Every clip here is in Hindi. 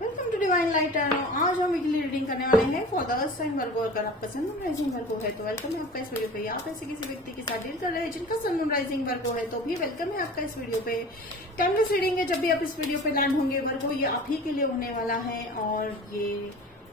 Welcome to divine light tarot. आज हम वीकली रीडिंग करने वाले हैं for the earth sign Virgo. अगर आप पसंद मून राइजिंग वर्गो है तो वेलकम है आपका इस वीडियो पे। आप ऐसे किसी व्यक्ति के साथ डील कर रहे हैं जिनका सन मून राइजिंग वर्गो है तो भी वेलकम है आपका इस वीडियो पे। टाइमलेस रीडिंग है, जब भी आप इस वीडियो पे लैंड होंगे वर्गो ये आप ही के लिए होने वाला है और ये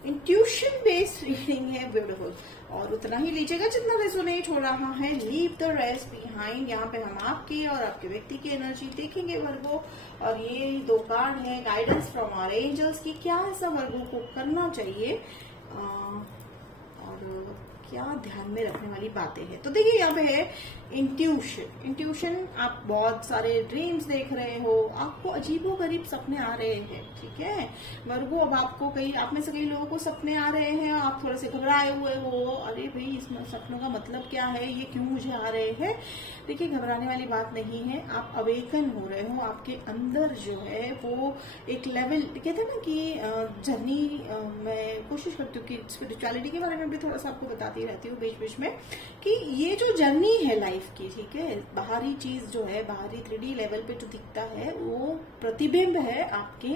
इंट्यूशन बेस्ड रीडिंग है। ब्यूटीफुल। और उतना ही लीजिएगा जितना रेजोनेट हो रहा है, लीव द रेस्ट बिहाइंड। यहाँ पे हम आपकी और आपके व्यक्ति की एनर्जी देखेंगे वर्गो। और ये दो कार्ड है गाइडेंस फ्रॉम आवर एंजल्स की क्या ऐसा वर्गो को करना चाहिए और क्या ध्यान में रखने वाली बातें हैं। तो देखिए यहाँ पे है इंट्यूशन। इंट्यूशन, आप बहुत सारे ड्रीम्स देख रहे हो, आपको अजीबोगरीब सपने आ रहे हैं, ठीक है वर्गो। अब आपको आप में से कई लोगों को सपने आ रहे हैं, आप थोड़े से घबराए हुए हो, अरे भाई इस सपनों का मतलब क्या है, ये क्यों मुझे आ रहे हैं। देखिए घबराने वाली बात नहीं है, आप अवेकन हो रहे हो। आपके अंदर जो है वो एक लेवल, कहते हैं ना कि जर्नी, मैं कोशिश करती हूँ कि स्पिरिचुअलिटी के बारे में भी थोड़ा सा आपको बताती रहती हूँ बीच बीच में कि ये जो जर्नी है लाइफ की, ठीक है, बाहरी चीज जो है, बाहरी 3D लेवल पे जो दिखता है वो प्रतिबिंब है आपके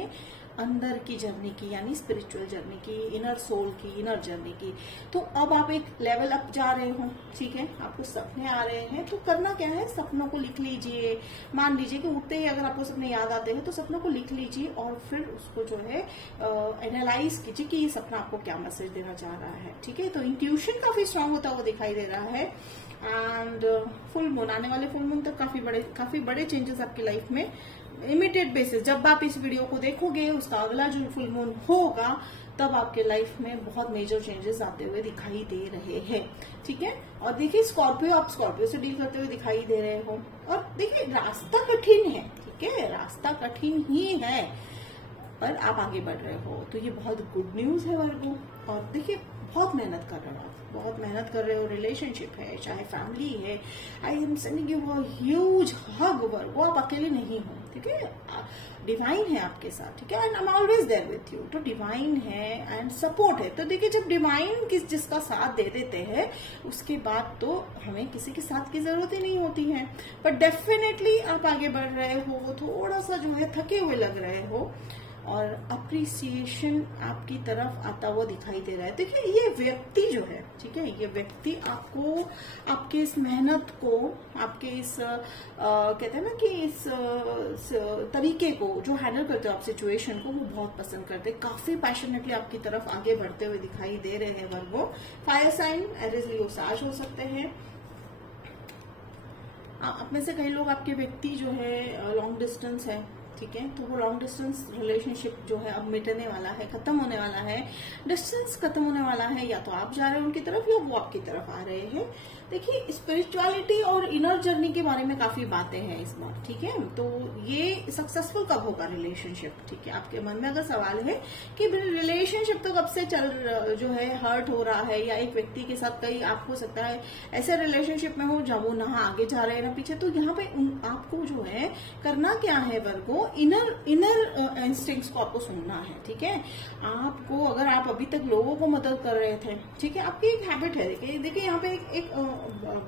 अंदर की जर्नी की, यानी स्पिरिचुअल जर्नी की, इनर सोल की, इनर जर्नी की। तो अब आप एक लेवल अप जा रहे हो, ठीक है, आपको सपने आ रहे हैं तो करना क्या है, सपनों को लिख लीजिए। मान लीजिए कि उठते ही अगर आपको सपने याद आते हैं तो सपनों को लिख लीजिए और फिर उसको जो है एनालाइज कीजिए कि ये सपना आपको क्या मैसेज देना चाह रहा है, ठीक है। तो इंट्यूशन काफी स्ट्रांग होता हुआ दिखाई दे रहा है। एंड फुल मून, आने वाले फुल मून तक काफी बड़े चेंजेस आपकी लाइफ में इमीडिएट बेसिस, जब आप इस वीडियो को देखोगे उसका अगला जो फुल मून होगा तब आपके लाइफ में बहुत मेजर चेंजेस आते हुए दिखाई दे रहे हैं, ठीक है। और देखिए स्कॉर्पियो, आप स्कॉर्पियो से डील करते हुए दिखाई दे रहे हो। और देखिए रास्ता कठिन है, ठीक है, रास्ता कठिन ही है पर आप आगे बढ़ रहे हो, तो ये बहुत गुड न्यूज है वर्गो। और देखिए बहुत मेहनत कर रहे हो आप, बहुत मेहनत कर रहे हो, रिलेशनशिप है चाहे फैमिली है, I am sending you a huge hug Virgo. आप अकेले नहीं हो, ठीक है, डिवाइन है आपके साथ, ठीक है, and I am always there with you. तो डिवाइन है एंड सपोर्ट है। तो देखिए जब डिवाइन जिसका साथ दे देते हैं उसके बाद तो हमें किसी के साथ की जरूरत ही नहीं होती है। पर डेफिनेटली आप आगे बढ़ रहे हो, थोड़ा सा जो है थके हुए लग रहे हो और अप्रिसिएशन आपकी तरफ आता हुआ दिखाई दे रहा है। देखिए ये व्यक्ति जो है, ठीक है, ये व्यक्ति आपको, आपके इस मेहनत को, आपके इस कहते हैं ना कि इस तरीके को जो हैंडल करते हो आप सिचुएशन को, वो बहुत पसंद करते हैं। काफी पैशनेटली आपकी तरफ आगे बढ़ते हुए दिखाई दे रहे हैं वर्गो। फायर साइन एरिस लियो साज हो सकते हैं। आप में से कई लोग, आपके व्यक्ति जो है लॉन्ग डिस्टेंस है, ठीक है, तो वो लॉन्ग डिस्टेंस रिलेशनशिप जो है अब मिटने वाला है, खत्म होने वाला है, डिस्टेंस खत्म होने वाला है। या तो आप जा रहे हैं उनकी तरफ या वो आपकी तरफ आ रहे हैं। देखिए स्पिरिचुअलिटी और इनर जर्नी के बारे में काफी बातें हैं इस बार, ठीक है। तो ये सक्सेसफुल कब होगा रिलेशनशिप, ठीक है, आपके मन में अगर सवाल है कि रिलेशनशिप तो कब से जो है हर्ट हो रहा है, या एक व्यक्ति के साथ कई आप हो सकता है ऐसे रिलेशनशिप में हो जहां वो ना आगे जा रहे हैं ना पीछे, तो यहाँ पे आपको जो है करना क्या है वर्गो, इनर इंस्टिंक्ट्स को आपको सुनना है, ठीक है। आपको, अगर आप अभी तक लोगों को मदद कर रहे थे, ठीक है, आपकी एक हैबिट है। देखिए यहाँ पे एक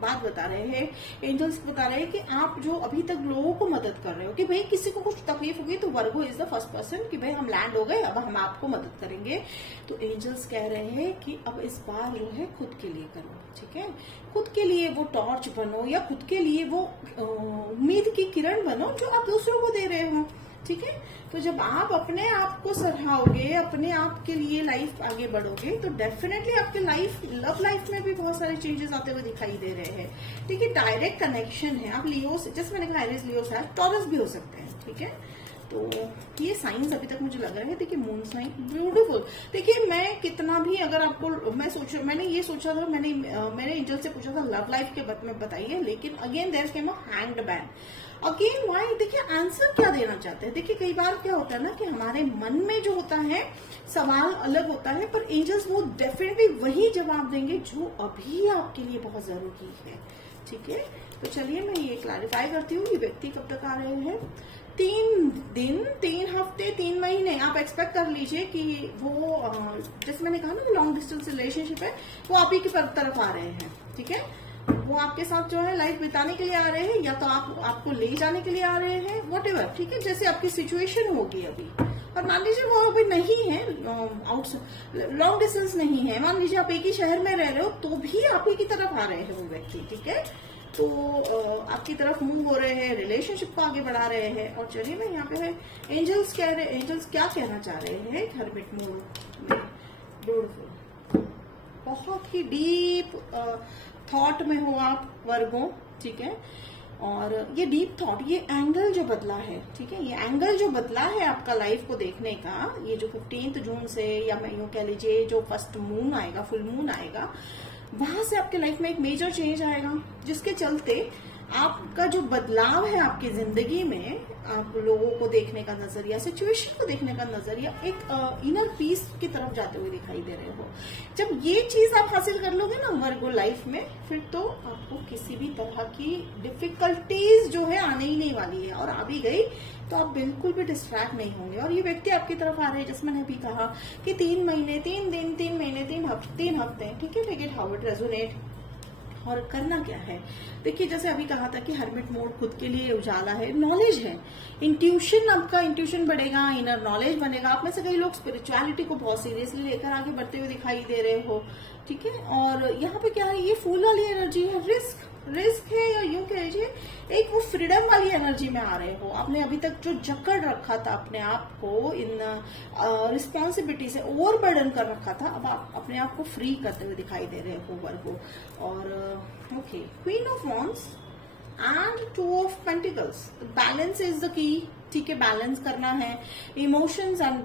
बात बता रहे हैं एंजल्स, बता रहे हैं कि आप जो अभी तक लोगों को मदद कर रहे हो, कि भाई किसी को कुछ तकलीफ होगी तो वर्गो इज द फर्स्ट पर्सन कि भाई हम लैंड हो गए, अब हम आपको मदद करेंगे। तो एंजल्स कह रहे हैं कि अब इस बार जो है खुद के लिए करो, ठीक है, खुद के लिए वो टॉर्च बनो, या खुद के लिए वो उम्मीद की किरण बनो जो आप दूसरों को दे रहे हो, ठीक है। तो जब आप अपने आप को सराहोगे, अपने आप के लिए लाइफ आगे बढ़ोगे, तो डेफिनेटली आपके लव लाइफ में भी बहुत सारे चेंजेस आते हुए दिखाई दे रहे हैं, ठीक है। डायरेक्ट कनेक्शन है, आप लियो, जैसे मैंने कहा एरिस लियो है, टॉरस भी हो सकते हैं, ठीक है। तो ये साइंस अभी तक मुझे लग रहा है। देखिए मून साइन ब्यूटीफुल। देखिए मैं कितना भी, अगर आपको, मैंने ये सोचा था, मैंने एंजल से पूछा था लव लाइफ के बारे में बताइए, लेकिन again there came a hanged man again. Why, देखिए आंसर क्या देना चाहते हैं। देखिए कई बार क्या होता है ना कि हमारे मन में जो होता है सवाल अलग होता है, पर एंजल्स वो डेफिनेटली वही जवाब देंगे जो अभी आपके लिए बहुत जरूरी है, ठीक है। तो चलिए मैं ये क्लैरिफाई करती हूँ, ये व्यक्ति कब तक आ रहे हैं। 3 दिन, 3 हफ्ते, 3 महीने आप एक्सपेक्ट कर लीजिए कि वो, जैसे मैंने कहा ना लॉन्ग डिस्टेंस रिलेशनशिप है, वो आप ही की तरफ आ रहे हैं, ठीक है। वो आपके साथ जो है लाइफ बिताने के लिए आ रहे हैं, या तो आपको ले जाने के लिए आ रहे हैं, वॉट एवर, ठीक है, जैसे आपकी सिचुएशन होगी अभी। और मान लीजिए वो अभी नहीं है, लॉन्ग डिस्टेंस नहीं है, मान लीजिए आप एक ही शहर में रह रहे हो तो भी आप ही की तरफ आ रहे हैं वो व्यक्ति, ठीक है। तो आपकी तरफ मूव हो रहे हैं, रिलेशनशिप को आगे बढ़ा रहे हैं। और चलिए मैं यहाँ पे है एंजल्स कह रहे, एंजल्स क्या कहना चाह रहे हैं हर्मिट मोड में। ब्यूटीफुल, बहुत ही डीप थॉट में हो आप वर्गो, ठीक है। और ये डीप थॉट, ये एंगल जो बदला है, ठीक है, ये एंगल जो बदला है आपका लाइफ को देखने का, ये जो 15 जून से, या मैं यूं कह लीजिए जो फर्स्ट मून आएगा, फुल मून आएगा, वहां से आपके लाइफ में एक मेजर चेंज आएगा, जिसके चलते आपका जो बदलाव है आपकी जिंदगी में, आप लोगों को देखने का नजरिया, सिचुएशन को देखने का नजरिया एक इनर पीस की तरफ जाते हुए दिखाई दे रहे हो। जब ये चीज आप हासिल कर लोगे ना वर्गो लाइफ में, फिर तो आपको किसी भी तरह की डिफिकल्टीज जो है आने ही नहीं वाली है, और आ भी गई तो आप बिल्कुल भी डिस्ट्रैक्ट नहीं होंगे। और ये व्यक्ति आपकी तरफ आ रहे हैं, जैसे मैंने अभी कहा कि 3 महीने 3 दिन 3 महीने 3 हफ्ते, ठीक है, take it how it resonate. और करना क्या है, देखिए जैसे अभी कहा था कि हर्मिट मोड खुद के लिए उजाला है, नॉलेज है, इंट्यूशन, आपका इंट्यूशन बढ़ेगा, इनर नॉलेज बनेगा। आप में से कई लोग स्पिरिचुअलिटी को बहुत सीरियसली लेकर आगे बढ़ते हुए दिखाई दे रहे हो, ठीक है। और यहाँ पे क्या है, ये फूल वाली एनर्जी है, रिस्क है, या यूं कह लीजिए एक वो फ्रीडम वाली एनर्जी में आ रहे हो। आपने अभी तक जो जकड़ रखा था अपने आप को, इन रिस्पॉन्सिबिलिटी से ओवरबर्डन कर रखा था, अब आप अपने आप को फ्री करते हुए दिखाई दे रहे हो वर्गो। और okay, queen of wands and 2 of pentacles, balance is the key, ठीक है, बैलेंस करना है, इमोशंस एंड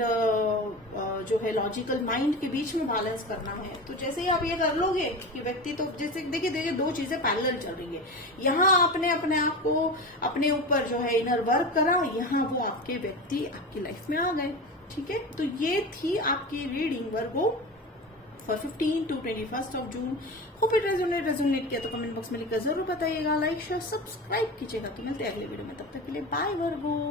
जो है लॉजिकल माइंड के बीच में बैलेंस करना है। तो जैसे ही आप ये कर लोगे कि व्यक्ति, तो जैसे देखिए 2 चीजें पैरेलल चल रही है, यहाँ आपने अपने आप को अपने ऊपर जो है इनर वर्क करा, यहाँ वो आपके व्यक्ति आपकी लाइफ में आ गए, ठीक है। तो ये थी आपकी reading Virgo for 15 to 21 of June. Hope it resonate किया तो कमेंट बॉक्स में लिखकर जरूर बताइएगा, लाइक शेयर सब्सक्राइब कीजिएगा। तो मिलते हैं अगले वीडियो में, तब तक के लिए बाय वर्गो।